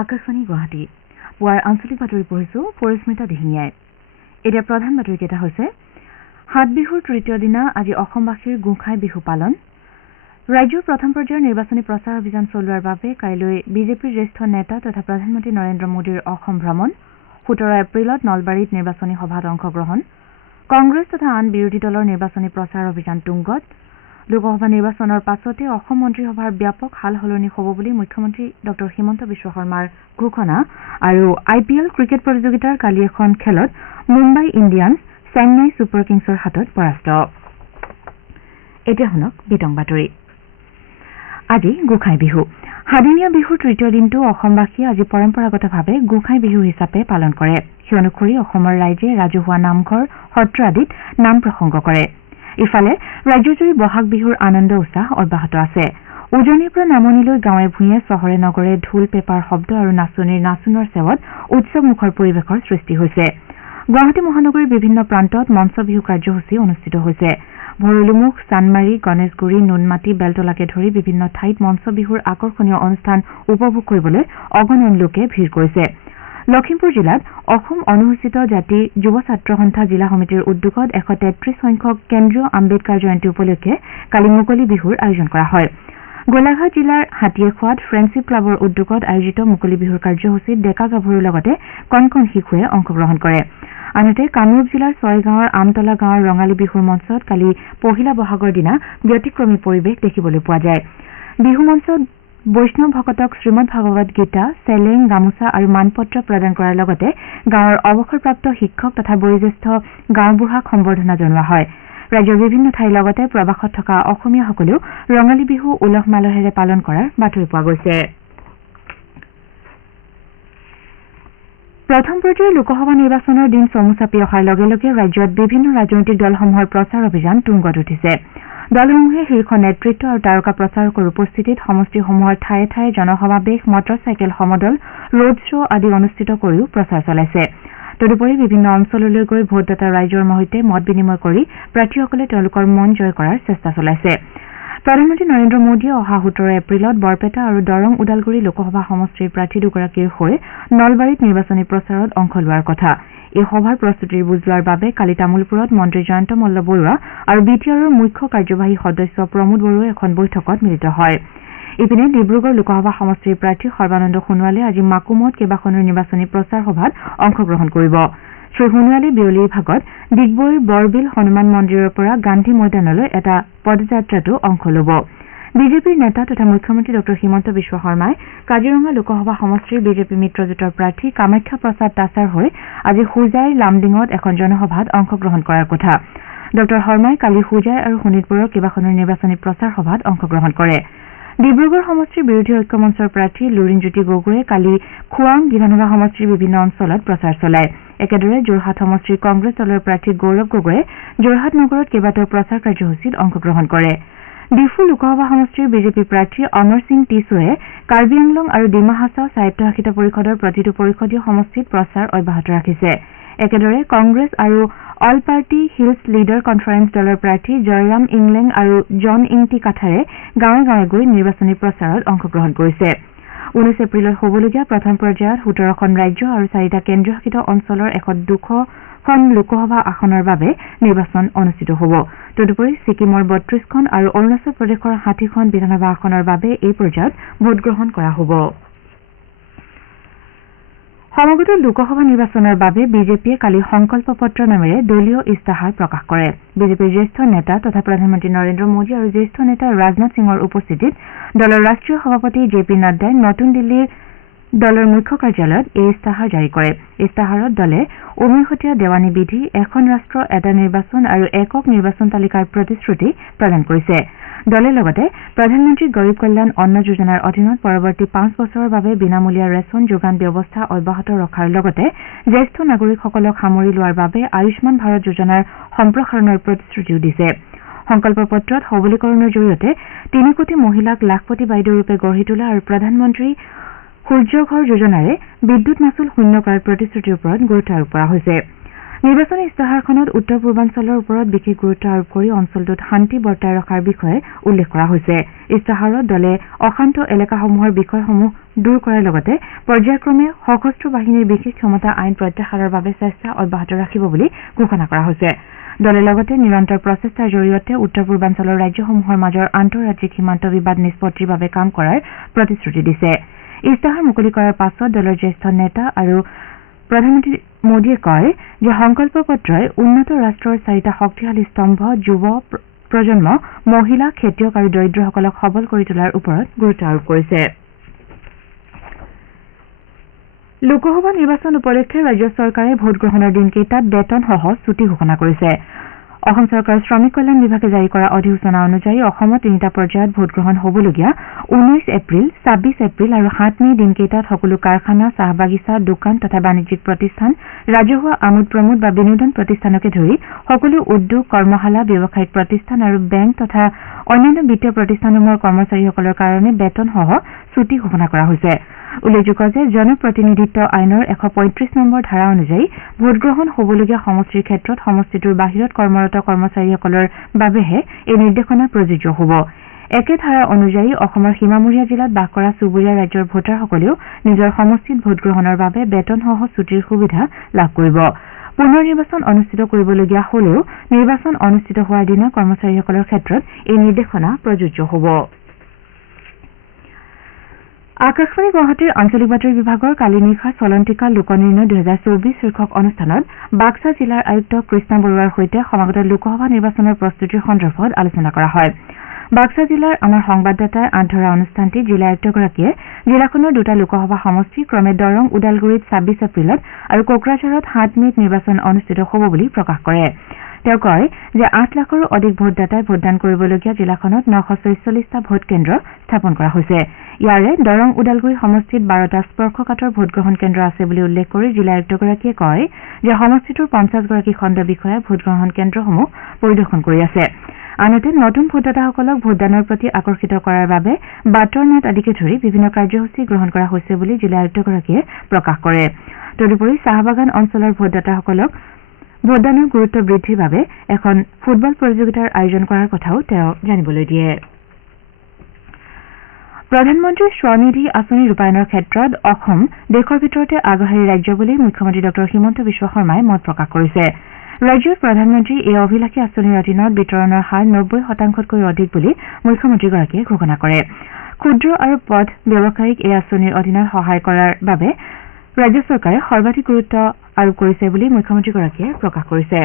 আকাশবাণী গুৱাহাটী পুৱাৰ আঞ্চলিক বাতৰি পঢ়িছো পৰিস্মিতা দিহিঙীয়াই। এতিয়া প্ৰধান বাতৰিকেইটা হৈছে হাত বিহুৰ তৃতীয় দিনা আজি অসমবাসীৰ গোঁসাই বিহু পালন। ৰাজ্যৰ প্ৰথম পৰ্যায়ৰ নিৰ্বাচনী প্ৰচাৰ অভিযান চলোৱাৰ বাবে কাইলৈ বিজেপিৰ জ্যেষ্ঠ নেতা তথা প্ৰধানমন্ত্ৰী নৰেন্দ্ৰ মোদীৰ অসম ভ্ৰমণ। 17 এপ্ৰিলত নলবাৰীত নিৰ্বাচনী সভাত অংশগ্ৰহণ। কংগ্ৰেছ তথা আন বিৰোধী দলৰ নিৰ্বাচনী প্ৰচাৰ অভিযান তুংগত। লোকসভা নিৰ্বাচনৰ পাছতে অসম মন্ত্ৰীসভাৰ ব্যাপক সাল সলনি হ'ব বুলি মুখ্যমন্ত্ৰী ডঃ হিমন্ত বিশ্ব শৰ্মাৰ ঘোষণা আৰু IPL ক্ৰিকেট প্ৰতিযোগিতাৰ কালি এখন খেলত মুম্বাই ইণ্ডিয়ান্স চেন্নাই ছুপাৰ কিংছৰ হাতত পৰাস্ত। এতিয়া শুনক বিতং বাতৰি। আজি গোঁসাই বিহু। সাদিনীয়া বিহুৰ তৃতীয় দিনটো অসমবাসীয়ে আজি পৰম্পৰাগতভাৱে গোঁসাই বিহু হিচাপে পালন কৰে। সেই অনুসৰি অসমৰ ৰাইজে ৰাজহুৱা নামঘৰ সত্ৰ আদিত নাম প্ৰসংগ কৰে। ইফালে ৰাজ্যজুৰি বহাগ বিহুৰ আনন্দ উৎসাহ অব্যাহত আছে। উজনিৰ পৰা নামনিলৈ গাঁৱে ভূঞে চহৰে নগৰে ঢোল পেপাৰ শব্দ আৰু নাচনীৰ নাচোনৰ চেৱত উৎসৱমুখৰ পৰিৱেশৰ সৃষ্টি হৈছে। গুৱাহাটী মহানগৰীৰ বিভিন্ন প্ৰান্তত মঞ্চ বিহু কাৰ্যসূচী অনুষ্ঠিত হৈছে। ভৰলুমুখ, চানমাৰী, গণেশগুৰি, নুনমাটি, বেলতলাকে ধৰি বিভিন্ন ঠাইত মঞ্চ বিহুৰ আকৰ্ষণীয় অনুষ্ঠান উপভোগ কৰিবলৈ অগণন লোকে ভিৰ কৰিছে। লখিমপুৰ জিলাত অসম অনুসূচিত জাতি যুৱ ছাত্ৰ সন্থা জিলা সমিতিৰ উদ্যোগত 133 সংখ্যক কেন্দ্ৰীয় আম্বেদকাৰ জয়ন্তী উপলক্ষে কালি মুকলি বিহুৰ আয়োজন কৰা হয়। গোলাঘাট জিলাৰ হাতীয়েখোৱাত ফ্ৰেণ্ডশ্বিপ ক্লাবৰ উদ্যোগত আয়োজিত মুকলি বিহুৰ কাৰ্যসূচীত ডেকা গাভৰুৰ লগতে কণ কণ শিশুৱে অংশগ্ৰহণ কৰে। আনহাতে কামৰূপ জিলাৰ ছয়গাঁৱৰ আমতলা গাঁৱৰ ৰঙালী বিহুৰ মঞ্চত কালি পহিলা বহাগৰ দিনা ব্যতিক্ৰমী পৰিৱেশ দেখিবলৈ পোৱা যায়। বিহু মঞ্চত বৈষ্ণৱ ভকতক শ্ৰীমদ ভাগৱত গীতা, চেলেং, গামোচা আৰু মানপত্ৰ প্ৰদান কৰাৰ লগতে গাঁৱৰ অৱসৰপ্ৰাপ্ত শিক্ষক তথা বয়োজ্যেষ্ঠ গাঁওবুঢ়াক সম্বৰ্ধনা জনোৱা হয়। ৰাজ্যৰ বিভিন্ন ঠাইৰ লগতে প্ৰবাসত থকা অসমীয়াসকলেও ৰঙালী বিহু উলহ মালহেৰে পালন কৰাৰ বাতৰি পোৱা গৈছে। প্ৰথম পৰ্যায়ৰ লোকসভা নিৰ্বাচনৰ দিন চমু চাপি অহাৰ লগে লগে ৰাজ্যত বিভিন্ন ৰাজনৈতিক দলসমূহৰ প্ৰচাৰ অভিযান তুংগত উঠিছে। দলসমূহে শীৰ্ষ নেতৃত্ব আৰু তাৰকা প্ৰচাৰকৰ উপস্থিতিত সমষ্টিসমূহৰ ঠায়ে ঠায়ে জনসমাৱেশ, মটৰ চাইকেল সমদল, ৰোড শ্ব' আদি অনুষ্ঠিত কৰিও প্ৰচাৰ চলাইছে। তদুপৰি বিভিন্ন অঞ্চললৈ গৈ ভোটদাতা ৰাইজৰ সৈতে মত বিনিময় কৰি প্ৰাৰ্থীসকলে তেওঁলোকৰ মন জয় কৰাৰ চেষ্টা চলাইছে। প্ৰধানমন্ত্ৰী নৰেন্দ্ৰ মোদীয়ে অহা 17 এপ্ৰিলত বৰপেটা আৰু দৰং ওদালগুৰি লোকসভা সমষ্টিৰ প্ৰাৰ্থী দুগৰাকীৰ হৈ নলবাৰীত নিৰ্বাচনী প্ৰচাৰত অংশ লোৱাৰ কথা। এই সভাৰ প্ৰস্তুতিৰ বুজ লোৱাৰ বাবে কালি তামুলপুৰত মন্ত্ৰী জয়ন্ত মল্ল বৰুৱা আৰু BTRৰ মুখ্য কাৰ্যবাহী সদস্য প্ৰমোদ বড়োৱে এখন বৈঠকত মিলিত হয়। ইপিনে ডিব্ৰুগড় লোকসভা সমষ্টিৰ প্ৰাৰ্থী সৰ্বানন্দ সোণোৱালে আজি মাকুমত কেইবাখনো নিৰ্বাচনী প্ৰচাৰ সভাত অংশগ্ৰহণ কৰিব। শ্ৰীসোণোৱালে বিয়লিৰ ভাগত ডিগবৈৰ বৰবিল হনুমান মন্দিৰৰ পৰা গান্ধী ময়দানলৈ এটা পদযাত্ৰাতো অংশ ল'ব। বিজেপিৰ নেতা তথা মুখ্যমন্ত্ৰী ডঃ হিমন্ত বিশ্ব শৰ্মাই কাজিৰঙা লোকসভা সমষ্টিৰ বিজেপি মিত্ৰজোঁটৰ প্ৰাৰ্থী কামাখ্যা প্ৰসাদ তাছাৰ হৈ আজি হোজাই লামডিঙত এখন জনসভাত অংশগ্ৰহণ কৰাৰ কথা। ডঃ শৰ্মাই কালি হোজাই আৰু শোণিতপুৰৰ কেইবাখনো নিৰ্বাচনী প্ৰচাৰ সভাত অংশগ্ৰহণ কৰে। ডিব্ৰুগড় সমষ্টিৰ বিৰোধী ঐক্য মঞ্চৰ প্ৰাৰ্থী লুৰিণজ্যোতি গগৈয়ে কালি খোৱাং বিধানসভা সমষ্টিৰ বিভিন্ন অঞ্চলত প্ৰচাৰ চলায়। একেদৰে যোৰহাট সমষ্টিৰ কংগ্ৰেছ দলৰ প্ৰাৰ্থী গৌৰৱ গগৈয়ে যোৰহাট নগৰত কেইবাটাও প্ৰচাৰ কাৰ্যসূচীত অংশগ্ৰহণ কৰে। ডিফু লোকসভা সমষ্টিৰ বিজেপি প্ৰাৰ্থী অমৰ সিং টিছুৱে কাৰ্বি আংলং আৰু ডিমা হাছাও স্বায়ত্তশাসিত পৰিষদৰ প্ৰতিটো পৰিষদীয় সমষ্টিত প্ৰচাৰ অব্যাহত ৰাখিছে। একেদৰে কংগ্ৰেছ আৰু all party hills leader conference দলৰ প্ৰাৰ্থী জয়ৰাম ইংলেং আৰু জন ইংটি কাঠাৰে গাঁৱে গাঁৱে গৈ নিৰ্বাচনী প্ৰচাৰত অংশগ্ৰহণ কৰিছে। 19 এপ্ৰিলত হ'বলগীয়া প্ৰথম পৰ্যায়ত 17খন ৰাজ্য আৰু 4টা কেন্দ্ৰীয় শাসিত অঞ্চলৰ 102খন লোকসভা আসনৰ বাবে নিৰ্বাচন অনুষ্ঠিত হ'ব। তদুপৰি ছিকিমৰ 32খন আৰু অৰুণাচল প্ৰদেশৰ 60খন বিধানসভা আসনৰ বাবে এই পৰ্যায়ত ভোটগ্ৰহণ কৰা হ'ব। সমগ্ৰ লোকসভা নিৰ্বাচনৰ বাবে বিজেপিয়ে কালি সংকল্প পত্ৰ নামেৰে দলীয় ইস্তাহাৰ প্ৰকাশ কৰে। বিজেপিৰ জ্যেষ্ঠ নেতা তথা প্ৰধানমন্ত্ৰী নৰেন্দ্ৰ মোদী আৰু জ্যেষ্ঠ নেতা ৰাজনাথ সিঙৰ উপস্থিতিত দলৰ ৰাষ্ট্ৰীয় সভাপতি JP নাড্ডাই নতুন দিল্লীৰ দলৰ মুখ্য কাৰ্যালয়ত এই ইস্তাহাৰ জাৰি কৰে। ইস্তাহাৰত দলে উমৈহতীয়া দেৱানী বিধি, এখন ৰাষ্ট্ৰ এটা নিৰ্বাচন আৰু একক নিৰ্বাচন তালিকাৰ প্ৰতিশ্ৰুতি প্ৰদান কৰিছে। দলে লগতে প্ৰধানমন্ত্ৰী গৰীব কল্যাণ অন্ন যোজনাৰ অধীনত পৰৱৰ্তী 5 বছৰৰ বাবে বিনামূলীয়া ৰেচন যোগান ব্যৱস্থা অব্যাহত ৰখাৰ লগতে জ্যেষ্ঠ নাগৰিকসকলক সামৰি লোৱাৰ বাবে আয়ুষ্মান ভাৰত যোজনাৰ সম্প্ৰসাৰণৰ প্ৰতিশ্ৰুতিও দিছে। সংকল্প পত্ৰত সবলীকৰণৰ জৰিয়তে 3 কোটি মহিলাক লাখপতি বাইদেউৰূপে গঢ়ি তোলা আৰু প্ৰধানমন্ত্ৰী সূৰ্য ঘৰ যোজনাৰে বিদ্যুৎ মাচুল শূন্য কৰাৰ প্ৰতিশ্ৰুতিৰ ওপৰত গুৰুত্ব আৰোপ কৰা হৈছে। নিৰ্বাচনী ইস্তাহাৰখনত উত্তৰ পূৰ্বাঞ্চলৰ ওপৰত বিশেষ গুৰুত্ব আৰোপ কৰি অঞ্চলটোত শান্তি বৰ্তাই ৰখাৰ বিষয়ে উল্লেখ কৰা হৈছে ইস্তাহাৰত দলে অশান্ত এলেকাসমূহৰ বিষয়সমূহ দূৰ কৰাৰ লগতে পৰ্যায়ক্ৰমে সশস্ত্ৰ বাহিনীৰ বিশেষ ক্ষমতা আইন প্ৰত্যাহাৰৰ বাবে চেষ্টা অব্যাহত ৰাখিব বুলি ঘোষণা কৰা হৈছে দলে লগতে নিৰন্তৰ প্ৰচেষ্টাৰ জৰিয়তে উত্তৰ পূৰ্বাঞ্চলৰ ৰাজ্যসমূহৰ মাজৰ আন্তঃৰাজ্যিক সীমান্ত বিবাদ নিষ্পত্তিৰ বাবে কাম কৰাৰ প্ৰতিশ্ৰুতি দিছে ইস্তাহাৰ মুকলি কৰাৰ পাছত দলৰ জ্যেষ্ঠ নেতা আৰু প্ৰধানমন্ত্ৰী মোদীয়ে কয় যে সংকল্প পত্ৰই উন্নত ৰাষ্ট্ৰৰ 4টা শক্তিশালী স্তম্ভ যুৱ প্ৰজন্ম মহিলা খেতিয়ক আৰু দৰিদ্ৰসকলক সবল কৰি তোলাৰ ওপৰত গুৰুত্ব আৰোপ কৰিছে লোকসভা নিৰ্বাচন উপলক্ষে ৰাজ্য চৰকাৰে ভোটগ্ৰহণৰ দিনকেইটাত বেতনসহ ছুটি ঘোষণা কৰিছে অসম চৰকাৰৰ শ্ৰমিক কল্যাণ বিভাগে জাৰি কৰা অধিসূচনা অনুযায়ী অসমত 3টা পৰ্যায়ত ভোটগ্ৰহণ হ'বলগীয়া 19 এপ্ৰিল 26 এপ্ৰিল আৰু 7 মে দিনকেইটাত সকলো কাৰখানা চাহ বাগিচা দোকান তথা বাণিজ্যিক প্ৰতিষ্ঠান ৰাজহুৱা আমোদ প্ৰমোদ বা বিনোদন প্ৰতিষ্ঠানকে ধৰি সকলো উদ্যোগ কৰ্মশালা ব্যৱসায়িক প্ৰতিষ্ঠান আৰু বেংক তথা অন্যান্য বিত্তীয় প্ৰতিষ্ঠানসমূহৰ কৰ্মচাৰীসকলৰ কাৰণে বেতনসহ ছুটি ঘোষণা কৰা হৈছে উল্লেখযোগ্য যে জনপ্ৰতিনিধিত্ব আইনৰ 135 নম্বৰ ধাৰা অনুযায়ী ভোটগ্ৰহণ হ'বলগীয়া সমষ্টিৰ ক্ষেত্ৰত সমষ্টিটোৰ বাহিৰত কৰ্মৰত কৰ্মচাৰীসকলৰ বাবেহে এই নিৰ্দেশনা প্ৰযোজ্য হ'ব একে ধাৰা অনুযায়ী অসমৰ সীমামূৰীয়া জিলাত বাস কৰা চুবুৰীয়া ৰাজ্যৰ ভোটাৰসকলেও নিজৰ সমষ্টিত ভোটগ্ৰহণৰ বাবে বেতনসহ ছুটিৰ সুবিধা লাভ কৰিব পুনৰ নিৰ্বাচন অনুষ্ঠিত কৰিবলগীয়া হলেও নিৰ্বাচন অনুষ্ঠিত হোৱাৰ দিনা কৰ্মচাৰীসকলৰ ক্ষেত্ৰত এই নিৰ্দেশনা প্ৰযোজ্য হ'ব আকাশবাণী গুৱাহাটীৰ আঞ্চলিক বাতৰি বিভাগৰ কালি নিশা চলন্তিকা লোকনিৰ্ণয় 2024 শীৰ্ষক অনুষ্ঠানত বাক্সা জিলাৰ আয়ুক্ত কৃষ্ণ বৰুৱাৰ সৈতে সমাগত লোকসভা নিৰ্বাচনৰ প্ৰস্তুতিৰ সন্দৰ্ভত আলোচনা কৰা হয় বাক্সা জিলাৰ আমাৰ সংবাদদাতাই আধৰা অনুষ্ঠানটিত জিলা আয়ুক্তগৰাকীয়ে জিলাখনৰ 2টা লোকসভা সমষ্টি ক্ৰমে দৰং ওদালগুৰিত 26 এপ্ৰিলত আৰু কোকৰাঝাৰত 7 মেত নিৰ্বাচন অনুষ্ঠিত হ'ব বুলি প্ৰকাশ কৰে তেওঁ কয় যে 8 লাখৰো অধিক ভোটদাতাই ভোটদান কৰিবলগীয়া জিলাখনত 944টা ভোট কেন্দ্ৰ স্থাপন কৰা হৈছে ইয়াৰে দৰং ওদালগুৰি সমষ্টিত 12টা স্পৰ্শকাতৰ ভোটগ্ৰহণ কেন্দ্ৰ আছে বুলি উল্লেখ কৰি জিলা আয়ুক্তগৰাকীয়ে কয় যে সমষ্টিটোৰ 50গৰাকী খণ্ড বিষয়াই ভোটগ্ৰহণ কেন্দ্ৰসমূহ পৰিদৰ্শন কৰি আছে আনহাতে নতুন ভোটদাতাসকলক ভোটদানৰ প্ৰতি আকৰ্ষিত কৰাৰ বাবে বাটৰ নাট আদিকে ধৰি বিভিন্ন কাৰ্যসূচী গ্ৰহণ কৰা হৈছে বুলি জিলা আয়ুক্তগৰাকীয়ে প্ৰকাশ কৰে তদুপৰি চাহবাগান অঞ্চলৰ ভোটদাতাসকলক ভোটদানৰ গুৰুত্ব বৃদ্ধিৰ বাবে এখন ফুটবল প্ৰতিযোগিতাৰ আয়োজন কৰাৰ কথাও তেওঁ জানিবলৈ দিয়ে প্ৰধানমন্ত্ৰী স্বনিধি আঁচনি ৰূপায়ণৰ ক্ষেত্ৰত অসম দেশৰ ভিতৰতে আগশাৰীৰ ৰাজ্য বুলি মুখ্যমন্ত্ৰী ডঃ হিমন্ত বিশ্ব শৰ্মাই মত প্ৰকাশ কৰিছে ৰাজ্যৰ প্ৰধানমন্ত্ৰী এই অভিলাষী আঁচনিৰ অধীনত বিতৰণৰ হাৰ 90%তকৈ অধিক বুলি মুখ্যমন্ত্ৰীগৰাকীয়ে ঘোষণা কৰে ক্ষুদ্ৰ আৰু পথ ব্যৱসায়িক এই আঁচনিৰ অধীনত সহায় কৰাৰ বাবে ৰাজ্য চৰকাৰে সৰ্বাধিক গুৰুত্ব আৰোপ কৰিছে বুলি মুখ্যমন্ত্ৰীগৰাকীয়ে প্ৰকাশ কৰিছে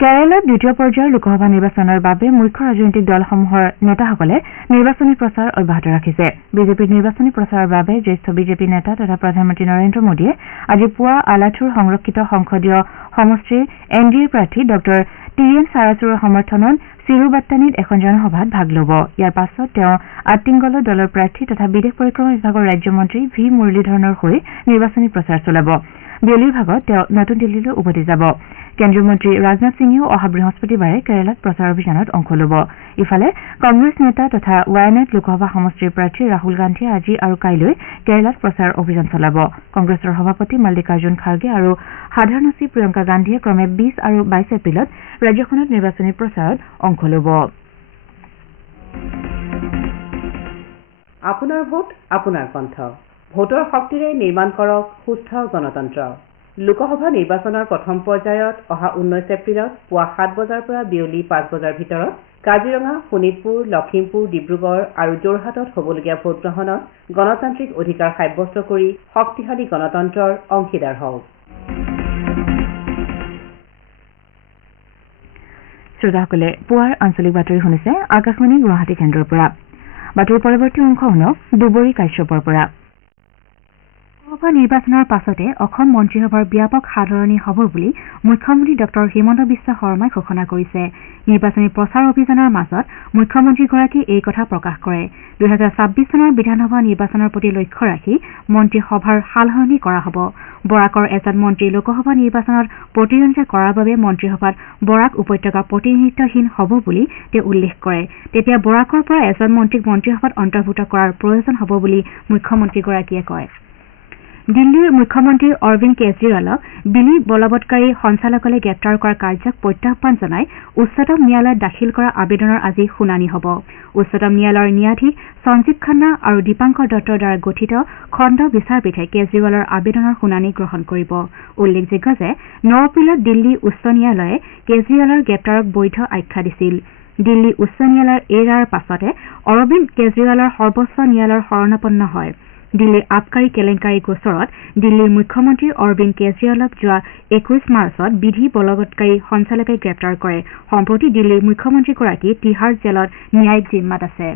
কেৰালাত দ্বিতীয় পৰ্যায়ৰ লোকসভা নিৰ্বাচনৰ বাবে মুখ্য ৰাজনৈতিক দলসমূহৰ নেতাসকলে নিৰ্বাচনী প্ৰচাৰ অব্যাহত ৰাখিছে বিজেপিৰ নিৰ্বাচনী প্ৰচাৰৰ বাবে জ্যেষ্ঠ বিজেপি নেতা তথা প্ৰধানমন্ত্ৰী নৰেন্দ্ৰ মোদীয়ে আজি পুৱা আলাথুৰ সংৰক্ষিত সংসদীয় সমষ্টিৰ এনডিএ প্ৰাৰ্থী ডঃ টিএন চাৰাচুৰৰ সমৰ্থনত চিৰুবাট্টানীত এখন জনসভাত ভাগ ল'ব ইয়াৰ পাছত তেওঁ আটিংগলত দলৰ প্ৰাৰ্থী তথা বিদেশ পৰিক্ৰমা বিভাগৰ ৰাজ্যমন্ত্ৰী ভি মুৰলীধৰণৰ হৈ নিৰ্বাচনী প্ৰচাৰ চলাব বিয়লিৰ ভাগত তেওঁ নতুন দিল্লীলৈ উভতি যাব কেন্দ্ৰীয় মন্ত্ৰী ৰাজনাথ সিঙেও অহা বৃহস্পতিবাৰে কেৰালাত প্ৰচাৰ অভিযানত অংশ ল'ব ইফালে কংগ্ৰেছ নেতা তথা ৱায়ানাড লোকসভা সমষ্টিৰ প্ৰাৰ্থী ৰাহুল গান্ধীয়ে আজি আৰু কাইলৈ কেৰালাত প্ৰচাৰ অভিযান চলাব কংগ্ৰেছৰ সভাপতি মল্লিকাৰ্জুন খাৰ্গে আৰু সাধাৰণ সচিব প্ৰিয়ংকা গান্ধীয়ে ক্ৰমে 20 আৰু 22 এপ্ৰিলত ৰাজ্যখনত নিৰ্বাচনী প্ৰচাৰত অংশ ল'ব আপোনাৰ ভোট আপোনাৰ কণ্ঠ ভোটৰ শক্তিৰে নিৰ্মাণ কৰক সুস্থ গণতন্ত্ৰ লোকসভা নিৰ্বাচনৰ প্ৰথম পৰ্যায়ত অহা 19 এপ্ৰিলত পুৱা 7 বজাৰ পৰা বিয়লি 5 বজাৰ ভিতৰত কাজিৰঙা শোণিতপুৰ লখিমপুৰ ডিব্ৰুগড় আৰু যোৰহাটত হ'বলগীয়া ভোটগ্ৰহণত গণতান্ত্ৰিক অধিকাৰ সাব্যস্ত কৰি শক্তিশালী গণতন্ত্ৰৰ অংশীদাৰ হওক শ্ৰোতাসকলে পুৱাৰ আঞ্চলিক বাতৰি শুনিছে আকাশবাণী গুৱাহাটী কেন্দ্ৰৰ পৰা বাতৰিৰ পৰৱৰ্তী অংশ শুনক দুবৰী কাশ্যপৰ পৰা লোকসভা নিৰ্বাচনৰ পাছতে অসম মন্ত্ৰীসভাৰ ব্যাপক সালসলনি হ'ব বুলি মুখ্যমন্ত্ৰী ডঃ হিমন্ত বিশ্ব শৰ্মাই ঘোষণা কৰিছে নিৰ্বাচনী প্ৰচাৰ অভিযানৰ মাজত মুখ্যমন্ত্ৰীগৰাকীয়ে এই কথা প্ৰকাশ কৰে 2026 চনৰ বিধানসভা নিৰ্বাচনৰ প্ৰতি লক্ষ্য ৰাখি মন্ত্ৰীসভাৰ সালসলনি কৰা হ'ব বৰাকৰ এজন মন্ত্ৰী লোকসভা নিৰ্বাচনত প্ৰতিদ্বন্দ্বিতা কৰাৰ বাবে মন্ত্ৰীসভাত বৰাক উপত্যকা প্ৰতিনিধিত্বহীন হ'ব বুলি তেওঁ উল্লেখ কৰে তেতিয়া বৰাকৰ পৰা এজন মন্ত্ৰীক মন্ত্ৰীসভাত অন্তৰ্ভুক্ত কৰাৰ প্ৰয়োজন হ'ব বুলি মুখ্যমন্ত্ৰীগৰাকীয়ে কয় দিল্লীৰ মুখ্যমন্ত্ৰী অৰবিন্দ কেজৰিৱালক বিলি বলবৎকাৰী সঞ্চালকালয়ে গ্ৰেপ্তাৰ কৰা কাৰ্যক প্ৰত্যাহ্বান জনাই উচ্চতম ন্যায়ালয়ত দাখিল কৰা আবেদনৰ আজি শুনানি হ'ব উচ্চতম ন্যায়ালয়ৰ ন্যায়াধীশ সঞ্জীৱ খান্না আৰু দীপাংকৰ দত্তৰ দ্বাৰা গঠিত খণ্ড বিচাৰপীঠে কেজৰিৱালৰ আবেদনৰ শুনানি গ্ৰহণ কৰিব উল্লেখযোগ্য যে 9 এপ্ৰিলত দিল্লী উচ্চ ন্যায়ালয়ে কেজৰিৱালৰ গ্ৰেপ্তাৰক বৈধ আখ্যা দিছিল দিল্লী উচ্চ ন্যায়ালয়ৰ এই ৰায়ৰ পাছতে অৰবিন্দ কেজৰিৱালৰ সৰ্বোচ্চ ন্যায়ালয়ৰ শৰণাপন্ন হয় দিল্লীৰ আবকাৰী কেলেংকাৰী গোচৰত দিল্লীৰ মুখ্যমন্ত্ৰী অৰবিন্দ কেজৰিৱালক যোৱা 21 মাৰ্চত বিধি বলবৎকাৰী সঞ্চালকালয়ে গ্ৰেপ্তাৰ কৰে সম্প্ৰতি দিল্লীৰ মুখ্যমন্ত্ৰীগৰাকী তিহাৰ জেলত ন্যায়িক জিম্মাত আছে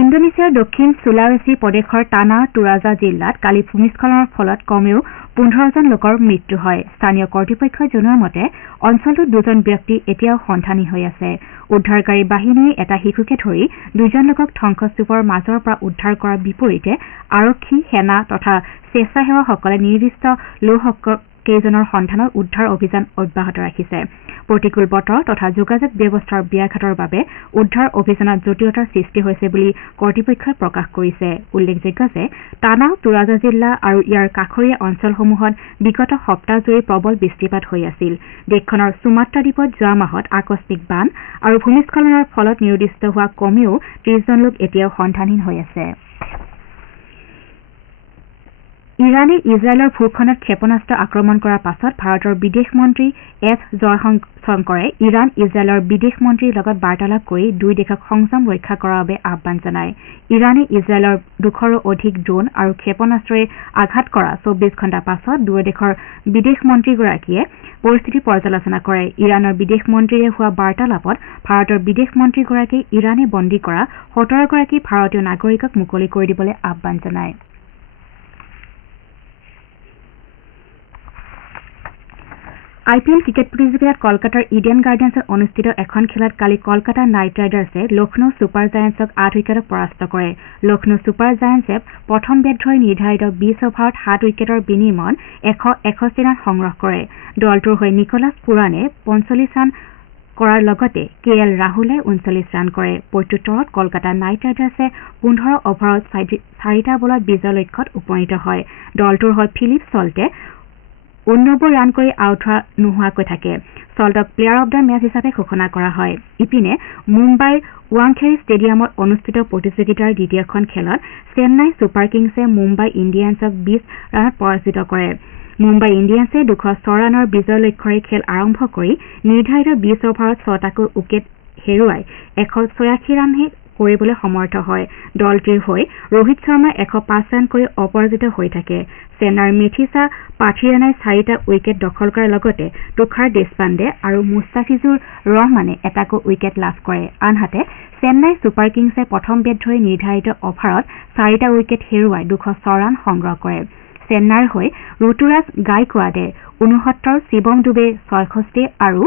ইণ্ডোনেছিয়াৰ দক্ষিণ সুলাৱেছি প্ৰদেশৰ টানা টুৰাজা জিলাত কালি ভূমিস্খলনৰ ফলত কমেও 15জন লোকৰ মৃত্যু হয় স্থানীয় কৰ্তৃপক্ষই জনোৱা মতে অঞ্চলটোত 2জন ব্যক্তি এতিয়াও সন্ধানী হৈ আছে উদ্ধাৰকাৰী বাহিনীয়ে এটা শিশুকে ধৰি 2জন লোকক ধ্বংসস্তূপৰ মাজৰ পৰা উদ্ধাৰ কৰাৰ বিপৰীতে আৰক্ষী সেনা তথা স্বেচ্ছাসেৱকসকলে নিৰ্দিষ্ট লোককেইজনৰ সন্ধানত উদ্ধাৰ অভিযান অব্যাহত ৰাখিছে প্ৰতিকূল বতৰ তথা যোগাযোগ ব্যৱস্থাৰ ব্যাঘাতৰ বাবে উদ্ধাৰ অভিযানত জটিলতাৰ সৃষ্টি হৈছে বুলি কৰ্তৃপক্ষই প্ৰকাশ কৰিছে উল্লেখযোগ্য যে টানা টুৰাজা জিলা আৰু ইয়াৰ কাষৰীয়া অঞ্চলসমূহত বিগত সপ্তাহজুৰি প্ৰবল বৃষ্টিপাত হৈ আছিল দেশখনৰ সুমাত্ৰা দ্বীপত যোৱা মাহত আকস্মিক বান আৰু ভূমিস্খলনৰ ফলত নিৰুদ্দিষ্ট হোৱা কমেও 30জন লোক এতিয়াও সন্ধানহীন হৈ আছে ইৰাণে ইজৰাইলৰ ভূখণ্ডত ক্ষেপণাস্ত্ৰ আক্ৰমণ কৰাৰ পাছত ভাৰতৰ বিদেশ মন্ত্ৰী এছ জয়শংকৰে ইৰাণ ইজৰাইলৰ বিদেশ মন্ত্ৰীৰ লগত বাৰ্তালাপ কৰি দুই দেশক সংযম ৰক্ষা কৰাৰ বাবে আহ্বান জনায় ইৰাণে ইজৰাইলৰ 200ৰো অধিক ড্ৰোন আৰু ক্ষেপণাস্ত্ৰৰে আঘাত কৰা 24 ঘণ্টাৰ পাছত দুয়ো দেশৰ বিদেশ মন্ত্ৰীগৰাকীয়ে পৰিস্থিতি পৰ্যালোচনা কৰে ইৰাণৰ বিদেশ মন্ত্ৰীৰে হোৱা বাৰ্তালাপত ভাৰতৰ বিদেশ মন্ত্ৰীগৰাকীয়ে ইৰাণে বন্দী কৰা 17গৰাকী ভাৰতীয় নাগৰিকক মুকলি কৰি দিবলৈ আহ্বান জনায় IPL ক্ৰিকেট প্ৰতিযোগিতাত কলকাতাৰ ইডেন গাৰ্ডেন্সত অনুষ্ঠিত এখন খেলত কালি কলকাতা নাইট ৰাইডাৰ্ছে লক্ষ্ণৌ ছুপাৰ জায়াণ্টছক 8 উইকেটত পৰাস্ত কৰে লক্ষ্ণৌ ছুপাৰ জায়াণ্টছে প্ৰথম বেট ধৰি নিৰ্ধাৰিত 20 অভাৰত 7 উইকেটৰ বিনিময়ত 161 ৰান সংগ্ৰহ কৰে দলটোৰ হৈ নিকলাছ পুৰানে 45 ৰান কৰাৰ লগতে KL ৰাহুলে 39 ৰান কৰে প্ৰত্যুত্তৰত কলকাতা নাইট ৰাইডাৰ্ছে 15 অভাৰত 4টা বলত বিজয় লক্ষ্যত উপনীত হয় দলটোৰ হৈ ফিলিপ সল্টে 89 ৰান কৰি আউট নোহোৱাকৈ থাকে সল্টক প্লেয়াৰ অব দ্য মেচ হিচাপে ঘোষণা কৰা হয় ইপিনে মুম্বাইৰ ৱাংখেড়ে ষ্টেডিয়ামত অনুষ্ঠিত প্ৰতিযোগিতাৰ দ্বিতীয়খন খেলত চেন্নাই ছুপাৰ কিংছে মুম্বাই ইণ্ডিয়ানছক 20 ৰানত পৰাজিত কৰে মুম্বাই ইণ্ডিয়ানছে 206 ৰানৰ বিজয় লক্ষ্যৰে খেল আৰম্ভ কৰি নিৰ্ধাৰিত 20 অভাৰত 6টাকৈ উইকেট হেৰুৱাই 186 ৰানহে কৰিবলৈ সমৰ্থ হয় দলটোৰ হৈ ৰোহিত শৰ্মাই 105 ৰান কৰি অপৰাজিত হৈ থাকে চেন্নাইৰ মেথিছা পাথিৰানাই 4টা উইকেট দখল কৰাৰ লগতে তুষাৰ দেশপাণ্ডে আৰু মুস্তাফিজুৰ ৰহমানে এটাকৈ উইকেট লাভ কৰে আনহাতে চেন্নাই ছুপাৰ কিংছে প্ৰথম বেট ধৰি নিৰ্ধাৰিত অভাৰত 4টা উইকেট হেৰুৱাই 206 ৰান সংগ্ৰহ কৰে চেন্নাইৰ হৈ ঋতুৰাজ গাইকোৱাডে 69 শিৱম ডুবে 66 আৰু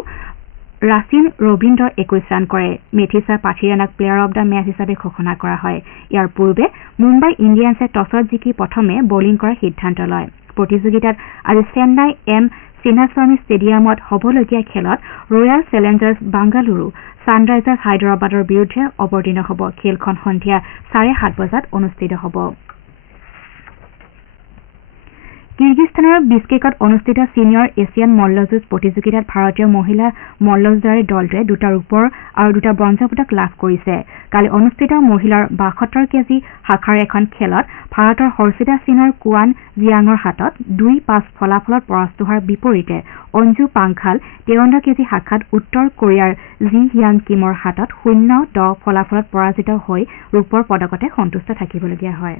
ৰাচিন ৰবীন্দ্ৰ 21 ৰান কৰে মেথিছা পাথিৰানাক প্লেয়াৰ অব দ্য মেচ হিচাপে ঘোষণা কৰা হয় ইয়াৰ পূৰ্বে মুম্বাই ইণ্ডিয়ানছে টছত জিকি প্ৰথমে বলিং কৰাৰ সিদ্ধান্ত লয় প্ৰতিযোগিতাত আজি চেন্নাই চিন্নাস্বামী ষ্টেডিয়ামত হ'বলগীয়া খেলত ৰয়েল চেলেঞ্জাৰ্ছ বাংগালুৰু ছানৰাইজাৰ্ছ হায়দৰাবাদৰ বিৰুদ্ধে অৱতীৰ্ণ হ'ব খেলখন সন্ধিয়া 7:30 বজাত অনুষ্ঠিত হ'ব কিৰ্গিস্তানৰ বিস্কেকত অনুষ্ঠিত ছিনিয়ৰ এছিয়ান মল্লযুঁজ প্ৰতিযোগিতাত ভাৰতীয় মহিলা মল্লযুঁজাৰী দলটোৱে 2টা ৰূপৰ আৰু 2টা ব্ৰঞ্জ পদক লাভ কৰিছে কালি অনুষ্ঠিত মহিলাৰ 72 কেজি শাখাৰ এখন খেলত ভাৰতৰ হৰ্ষিতা সিঙৰ কুৱান জিয়াঙৰ হাতত 2-5 ফলাফলত পৰাস্ত হোৱাৰ বিপৰীতে অঞ্জু পাংখাল 53 কেজি শাখাত উত্তৰ কোৰিয়াৰ জি হিয়াং কিমৰ হাতত 0-10 ফলাফলত পৰাজিত হৈ ৰূপৰ পদকতে সন্তুষ্ট থাকিবলগীয়া হয়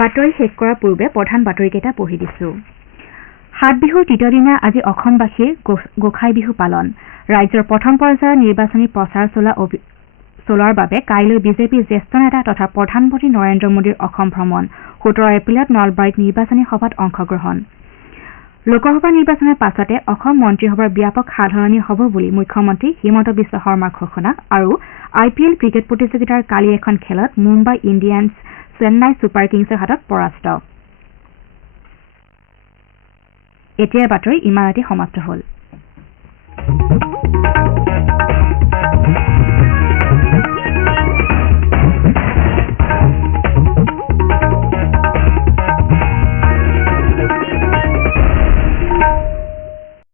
বাতৰি শেষ কৰাৰ পূৰ্বে প্ৰধান বাতৰিকেইটা পঢ়ি দিছো হাত বিহুৰ তৃতীয় দিনা আজি অসমবাসীৰ গোসাই বিহু পালন ৰাজ্যৰ প্ৰথম পৰ্যায়ৰ নিৰ্বাচনী প্ৰচাৰ চলোৱাৰ বাবে কাইলৈ বিজেপিৰ জ্যেষ্ঠ নেতা তথা প্ৰধানমন্ত্ৰী নৰেন্দ্ৰ মোদীৰ অসম ভ্ৰমণ 17 এপ্ৰিলত নলবাৰীত নিৰ্বাচনী সভাত অংশগ্ৰহণ লোকসভা নিৰ্বাচনৰ পাছতে অসম মন্ত্ৰীসভাৰ ব্যাপক সালসলনি হ'ব বুলি মুখ্যমন্ত্ৰী হিমন্ত বিশ্ব শৰ্মাৰ ঘোষণা আৰু IPL ক্ৰিকেট প্ৰতিযোগিতাৰ কালি এখন খেলত মুম্বাই ইণ্ডিয়ানছ চেন্নাই ছুপাৰ কিংছৰ হাতত পৰাস্ত এতিয়াৰ বাতৰি ইমানতে সমাপ্ত হ'ল